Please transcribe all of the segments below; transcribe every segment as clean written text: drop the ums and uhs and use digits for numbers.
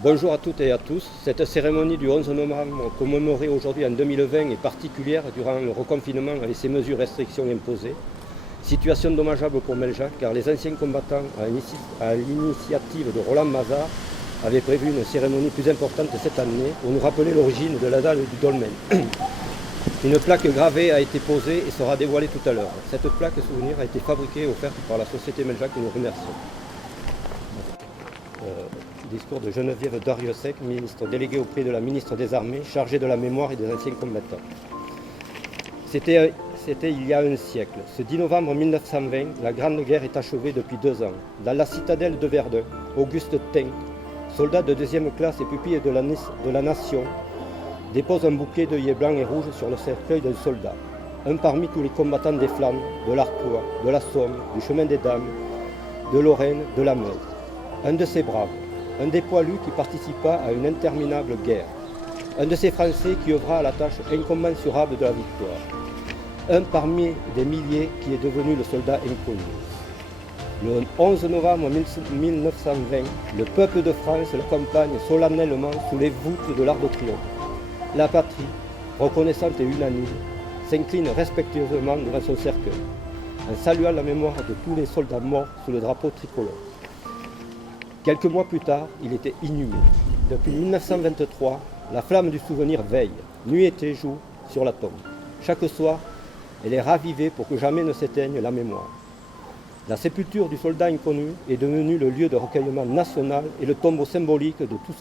Bonjour à toutes et à tous. Cette cérémonie du 11 novembre commémorée aujourd'hui en 2020 est particulière durant le reconfinement avec ses mesures restrictions imposées. Situation dommageable pour Meljac car les anciens combattants à l'initiative de Roland Mazar avaient prévu une cérémonie plus importante cette année pour nous rappeler l'origine de la dalle du dolmen. Une plaque gravée a été posée et sera dévoilée tout à l'heure. Cette plaque souvenir a été fabriquée et offerte par la société Meljac que nous remercions. Discours de Geneviève Dariussec, ministre déléguée auprès de la ministre des Armées, chargée de la mémoire et des anciens combattants. C'était il y a un siècle. Ce 10 novembre 1920, la Grande Guerre est achevée depuis 2 ans. Dans la citadelle de Verdun, Auguste Tinck, soldat de 2e classe et pupille de la Nation, dépose un bouquet d'œillets blancs et rouges sur le cercueil d'un soldat. Un parmi tous les combattants des Flandres, de l'Artois, de la Somme, du Chemin des Dames, de Lorraine, de la Meuse. Un de ces braves, un des poilus qui participa à une interminable guerre, un de ces Français qui œuvra à la tâche incommensurable de la victoire, un parmi des milliers qui est devenu le soldat inconnu. Le 11 novembre 1920, le peuple de France l'accompagne solennellement sous les voûtes de l'Arc de Triomphe. La patrie, reconnaissante et unanime, s'incline respectueusement devant son cercueil, en saluant la mémoire de tous les soldats morts sous le drapeau tricolore. Quelques mois plus tard, il était inhumé. Depuis 1923, la flamme du souvenir veille, nuit et jour, sur la tombe. Chaque soir, elle est ravivée pour que jamais ne s'éteigne la mémoire. La sépulture du soldat inconnu est devenue le lieu de recueillement national et le tombeau symbolique de tous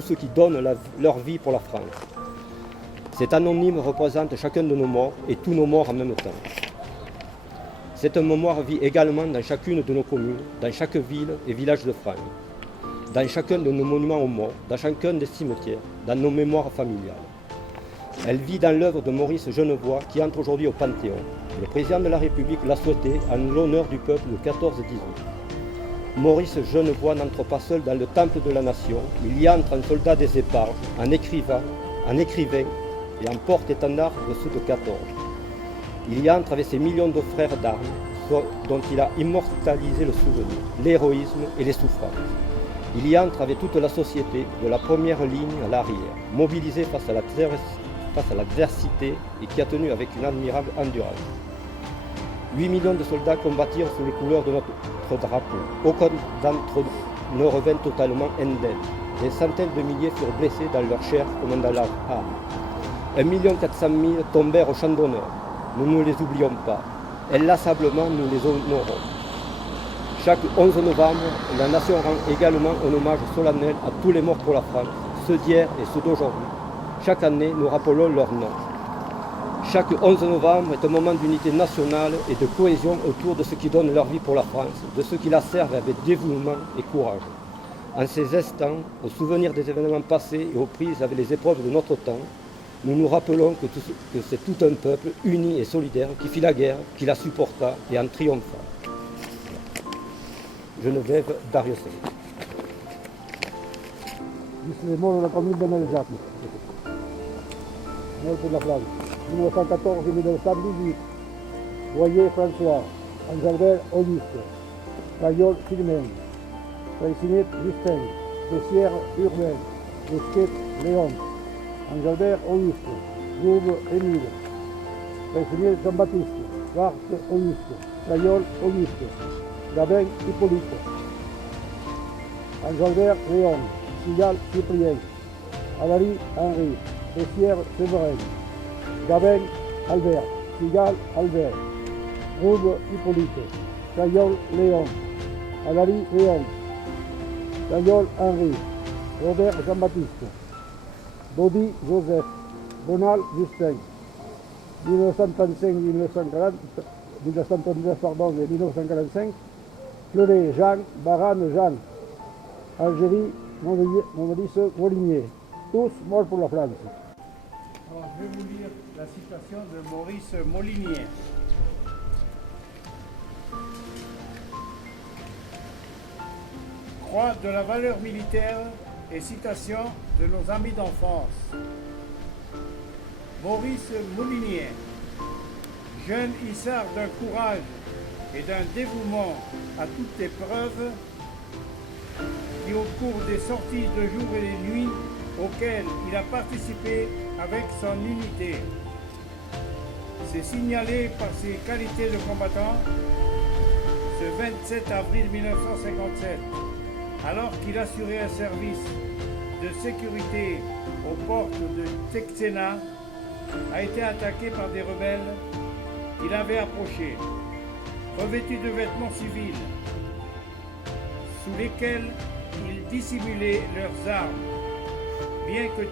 ceux qui donnent leur vie pour la France. Cet anonyme représente chacun de nos morts et tous nos morts en même temps. Cette mémoire vit également dans chacune de nos communes, dans chaque ville et village de France, dans chacun de nos monuments aux morts, dans chacun des cimetières, dans nos mémoires familiales. Elle vit dans l'œuvre de Maurice Genevoix qui entre aujourd'hui au Panthéon. Le président de la République l'a souhaité en l'honneur du peuple le 14-18. Maurice Genevoix n'entre pas seul dans le temple de la nation, il y entre en soldat des éparges, en écrivain et en porte-étendard de ceux de 14. Il y entre avec ses millions de frères d'armes dont il a immortalisé le souvenir, l'héroïsme et les souffrances. Il y entre avec toute la société, de la première ligne à l'arrière, mobilisée face à l'adversité et qui a tenu avec une admirable endurance. 8 millions de soldats combattirent sous les couleurs de notre drapeau. Aucun d'entre eux ne revint totalement indemne. Des centaines de milliers furent blessés dans leur chair comme dans leur âme. 1 400 000 tombèrent au champ d'honneur. Nous ne les oublions pas. Inlassablement, nous les honorons. Chaque 11 novembre, la nation rend également un hommage solennel à tous les morts pour la France, ceux d'hier et ceux d'aujourd'hui. Chaque année, nous rappelons leur nom. Chaque 11 novembre est un moment d'unité nationale et de cohésion autour de ceux qui donnent leur vie pour la France, de ceux qui la servent avec dévouement et courage. En ces instants, au souvenir des événements passés et aux prises avec les épreuves de notre temps, nous nous rappelons que c'est tout un peuple uni et solidaire qui fit la guerre, qui la supporta et en triompha. Geneviève Dariussec. Les morts de la commune de Meljac. Mort pour la France. 1914 et 1918. Boyer François. Angelbert Auguste. Caillol Philomène. Freycinet Justin. Bessière Urbain. Desquet Léon. Angelbert Auguste. Joube Émile. Freycinet Jean-Baptiste. Varte Auguste. Caillol Auguste. Gabin Hippolyte. Angelbert Léon. Sigal Cyprien. Alary Henri. Bessière Séverin. Gabin Albert. Sigal Albert. Joube Hippolyte. Caillol Léon. Alary Léon. Caillol Henri. Robert Jean-Baptiste. Dodi Joseph. Bonal Justin. 1935-1939 et 1945. Fleuret Jean. Barane Jean. Algérie Maurice Molinier. Tous morts pour la France. Alors, je vais vous lire la citation de Maurice Molinier. Croix de la valeur militaire et citation de nos amis d'enfance. Maurice Molinier, jeune hussard d'un courage et d'un dévouement à toute épreuve, qui au cours des sorties de jour et de nuit auxquelles il a participé avec son unité. C'est signalé par ses qualités de combattant ce 27 avril 1957, alors qu'il assurait un service de sécurité aux portes de Texena, a été attaqué par des rebelles qu'il avait approchés, revêtus de vêtements civils, sous lesquels ils dissimulaient leurs armes. Bien que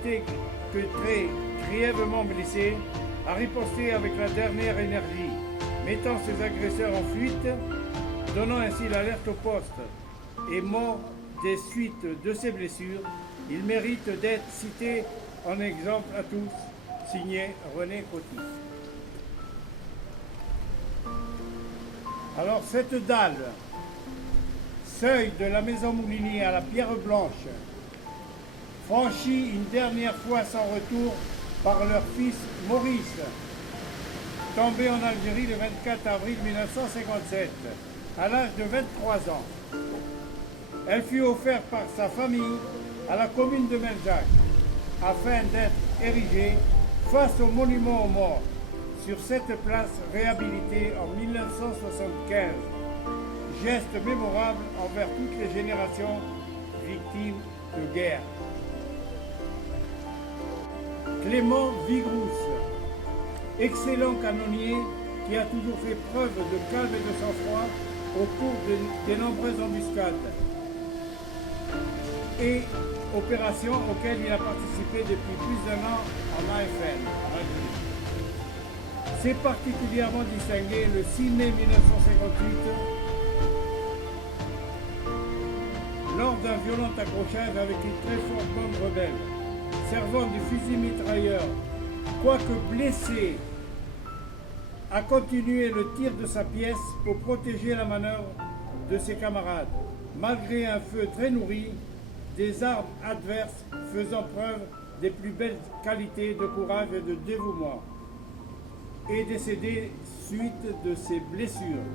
très grièvement blessé, a riposté avec la dernière énergie, mettant ses agresseurs en fuite, donnant ainsi l'alerte au poste, et mort des suites de ses blessures. Il mérite d'être cité en exemple à tous, signé René Coty. Alors cette dalle, seuil de la maison Moulinier à la Pierre Blanche, franchit une dernière fois sans retour par leur fils Maurice, tombé en Algérie le 24 avril 1957, à l'âge de 23 ans. Elle fut offerte par sa famille à la commune de Melzac, afin d'être érigée face au monument aux morts, sur cette place réhabilitée en 1975. Geste mémorable envers toutes les générations victimes de guerre. Clément Vigrousse, excellent canonnier qui a toujours fait preuve de calme et de sang-froid au cours des nombreuses embuscades et opérations auxquelles il a participé depuis plus d'1 an en AFN. C'est particulièrement distingué le 6 mai 1958 lors d'un violent accrochage avec une très forte bande rebelle, servant du fusil mitrailleur, quoique blessé, a continué le tir de sa pièce pour protéger la manœuvre de ses camarades, malgré un feu très nourri, des armes adverses faisant preuve des plus belles qualités de courage et de dévouement, et décédé suite de ses blessures.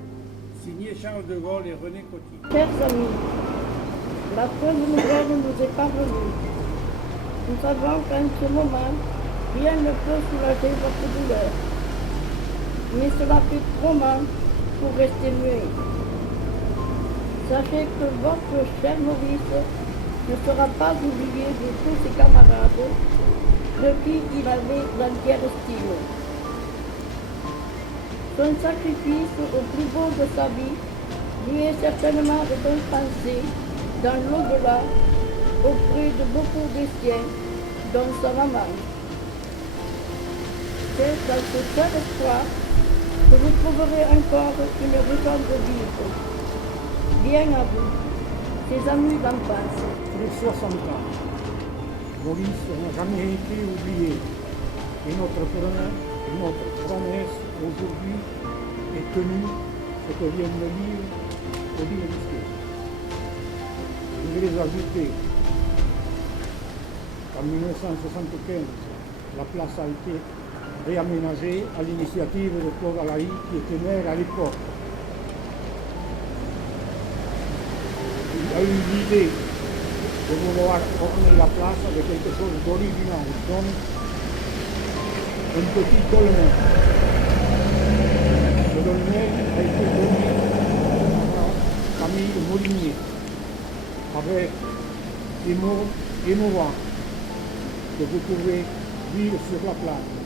Signé Charles de Gaulle et René Coty. Chers amis, la fin de nouvelle nous est parvenue. Nous savons qu'en ce moment, rien ne peut soulager votre douleur. Mais cela fait trop mal pour rester muet. Sachez que votre cher Maurice ne sera pas oublié de tous ses camarades de qui il avait l'entière estime. Son sacrifice au plus beau de sa vie lui est certainement récompensé dans l'au-delà auprès de beaucoup de siens, dont sa maman. C'est dans ce seul espoir que vous trouverez encore une raison de vivre. Bien à vous, ses amis d'enfance. Les 60 ans, Maurice n'a jamais été oublié. Et notre promesse aujourd'hui est tenue, ce que vient de lire Odile Bisquet. Je vais les ajouter qu'en 1975, la place a été réaménagée à l'initiative de Claude Alaï, qui était maire à l'époque. Il a eu l'idée de vouloir orner la place avec quelque chose d'original, donc un petit dolmen. Ce dolmen a été donné à Camille Molinier avec des mots émouvants que vous pouvez lire sur la place.